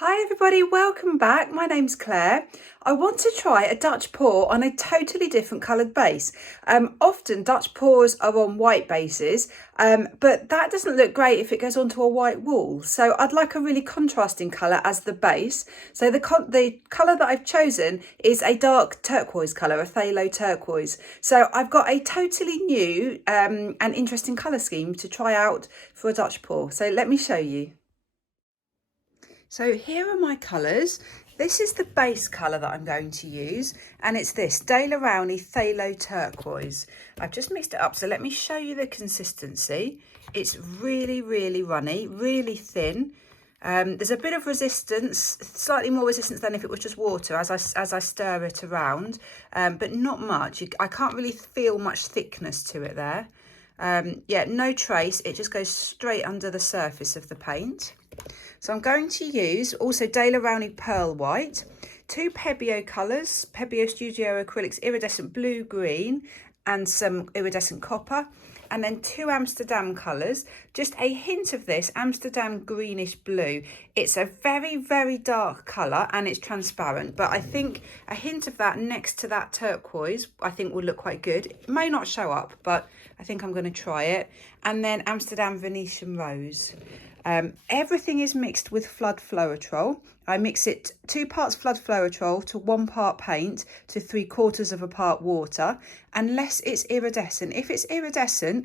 Hi everybody, welcome back. My name's Claire. I want to try a Dutch pour on a totally different coloured base. Often Dutch pours are on white bases, but that doesn't look great if it goes onto a white wall. So I'd like a really contrasting colour as the base. So the colour that I've chosen is a dark turquoise colour, a phthalo turquoise. So I've got a totally new and interesting colour scheme to try out for a Dutch pour. So let me show you. So here are my colours. This is the base colour that I'm going to use, and it's this Daler Rowney Phthalo Turquoise. I've just mixed it up, so let me show you the consistency. It's really, really runny, really thin. There's a bit of resistance, slightly more resistance than if it was just water as I stir it around, but not much. I can't really feel much thickness to it there. Yeah, no trace, it just goes straight under the surface of the paint. So I'm going to use also Daler Rowney Pearl White, two Pebeo colours, Pebeo Studio Acrylics Iridescent Blue Green and some iridescent copper, and then two Amsterdam colours, just a hint of this Amsterdam greenish blue. It's a very, very dark colour and it's transparent, but I think a hint of that next to that turquoise I think will look quite good. It may not show up, but I think I'm going to try it. And then Amsterdam Venetian Rose. Everything is mixed with floetrol. I mix it 2 parts floetrol to 1 part paint to 3/4 of a part water, unless it's iridescent. If it's iridescent,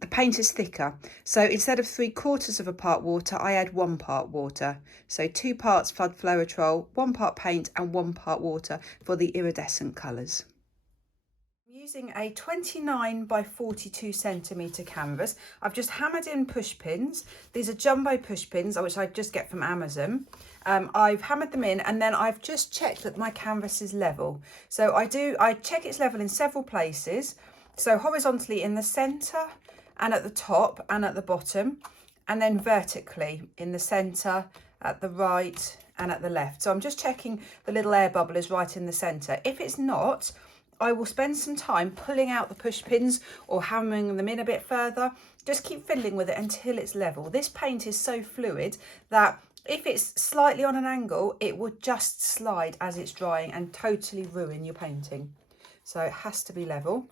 the paint is thicker. So instead of 3/4 of a part water, I add 1 part water. So 2 parts floetrol, 1 part paint and 1 part water for the iridescent colours. Using a 29 by 42 centimetre canvas, I've just hammered in push pins. These are jumbo push pins, which I just get from Amazon. I've hammered them in and then I've just checked that my canvas is level. So I check it's level in several places. So horizontally in the centre and at the top and at the bottom, and then vertically in the centre, at the right and at the left. So I'm just checking the little air bubble is right in the centre. If it's not, I will spend some time pulling out the push pins or hammering them in a bit further. Just keep fiddling with it until it's level. This paint is so fluid that if it's slightly on an angle, it would just slide as it's drying and totally ruin your painting. So it has to be level.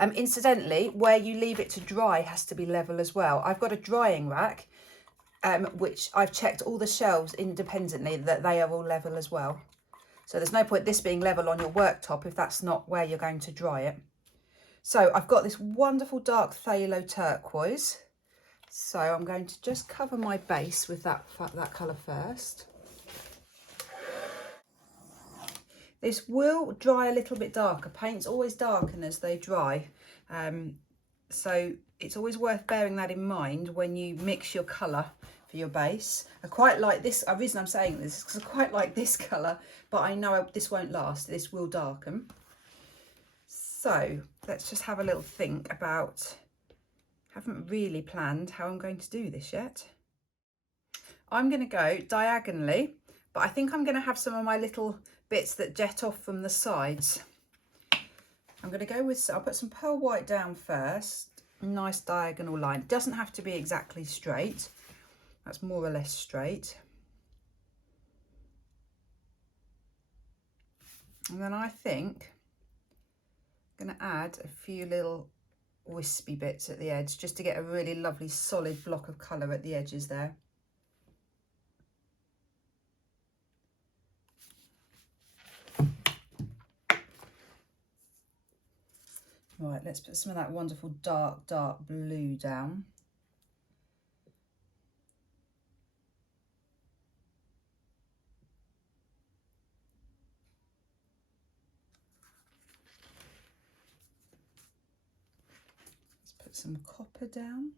Incidentally, where you leave it to dry has to be level as well. I've got a drying rack, which I've checked all the shelves independently that they are all level as well. So there's no point this being level on your worktop if that's not where you're going to dry it. So I've got this wonderful dark phthalo turquoise. So I'm going to just cover my base with that colour first. This will dry a little bit darker. Paints always darken as they dry. So it's always worth bearing that in mind when you mix your colour for your base. I quite like this. The reason I'm saying this is because I quite like this colour, but I know this won't last. This will darken. So let's just have a little think about, haven't really planned how I'm going to do this yet. I'm going to go diagonally, but I think I'm going to have some of my little bits that jet off from the sides. I'm going to go with, I'll put some pearl white down first. Nice diagonal line. Doesn't have to be exactly straight. That's more or less straight. And then I think I'm going to add a few little wispy bits at the edge just to get a really lovely solid block of colour at the edges there. Right, let's put some of that wonderful dark blue down. Let's put some copper down.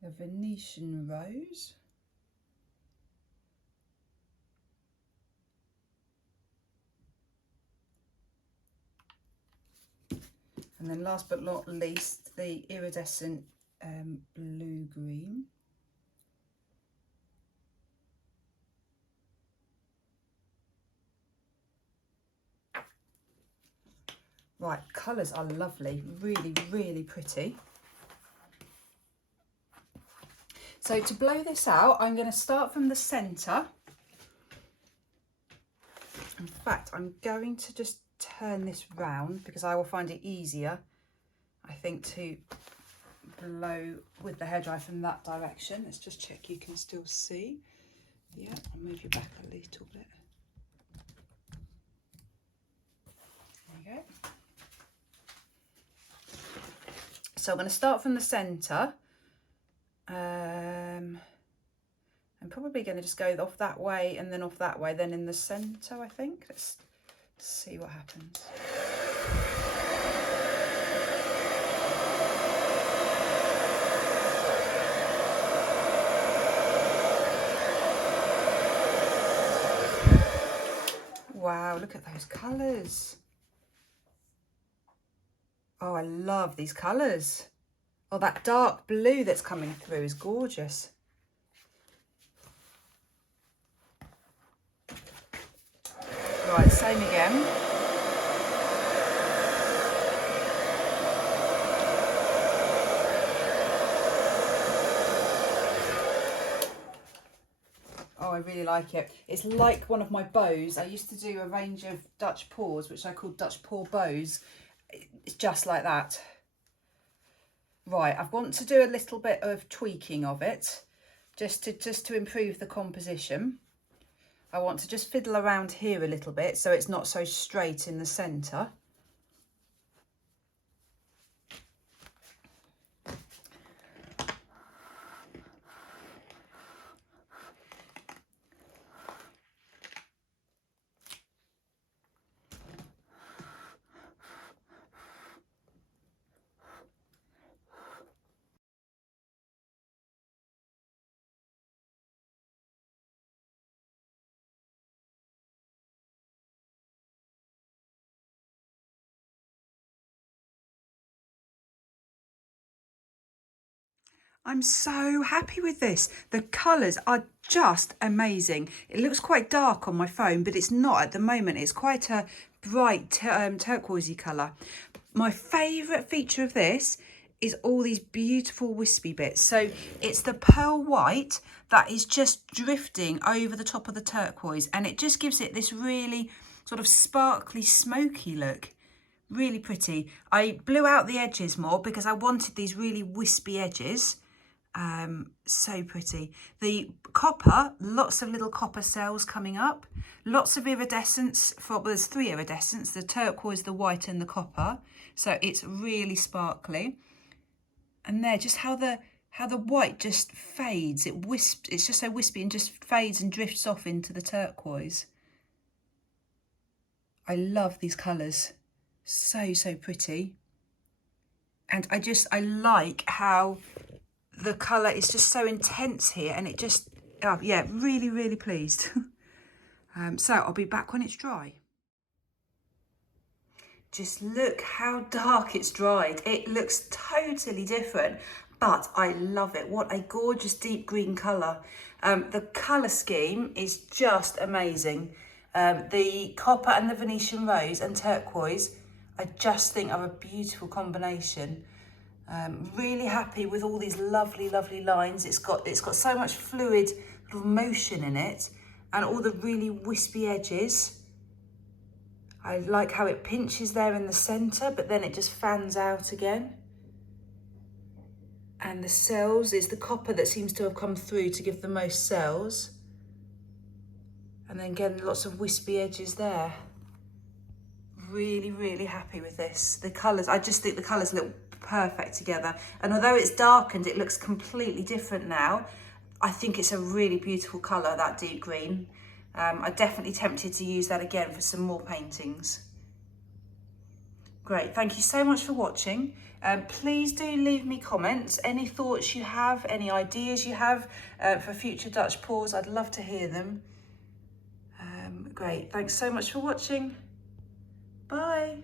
A Venetian rose. And then last but not least, the iridescent blue green. Right, colours are lovely, really, really pretty. So to blow this out, I'm going to start from the centre. In fact, I'm going to just turn this round because I will find it easier, I think, to blow with the hairdryer from that direction. Let's just check you can still see. Yeah, I'll move you back a little bit. There you go. So I'm going to start from the centre. I'm probably going to just go off that way and then off that way, then in the centre, I think. Let's see what happens. Wow, look at those colours. Oh, I love these colours. Oh, that dark blue that's coming through is gorgeous. Right, same again. Oh, I really like it. It's like one of my bows. I used to do a range of Dutch paws, which I called Dutch paw bows. It's just like that. Right, I want to do a little bit of tweaking of it, just to improve the composition. I want to just fiddle around here a little bit so it's not so straight in the centre. I'm so happy with this. The colours are just amazing. It looks quite dark on my phone, but it's not at the moment. It's quite a bright turquoisey colour. My favourite feature of this is all these beautiful wispy bits. So it's the pearl white that is just drifting over the top of the turquoise, and it just gives it this really sort of sparkly, smoky look. Really pretty. I blew out the edges more because I wanted these really wispy edges. So pretty. The copper, lots of little copper cells coming up, lots of iridescence. Well, there's 3 iridescents, the turquoise, the white and the copper, so it's really sparkly. And there, just how the white just fades, it's just so wispy and just fades and drifts off into the turquoise. I love these colours, so pretty. And I like how the colour is just so intense here, and it just, oh yeah, really pleased. So I'll be back when it's dry. Just look how dark it's dried. It looks totally different, but I love it. What a gorgeous deep green colour. The colour scheme is just amazing. The copper and the Venetian rose and turquoise, I just think are a beautiful combination. Really happy with all these lovely lines. It's got so much fluid little motion in it, and all the really wispy edges. I like how it pinches there in the centre, but then it just fans out again. And the cells, it's the copper that seems to have come through to give the most cells. And then again, lots of wispy edges there. Really happy with this. The colours, I just think the colours look perfect together. And although it's darkened, it looks completely different now. I think it's a really beautiful colour, that deep green. I'm definitely tempted to use that again for some more paintings. Great, thank you so much for watching. Please do leave me comments, any thoughts you have, any ideas you have for future Dutch paws. I'd love to hear them. Great, thanks so much for watching. Bye.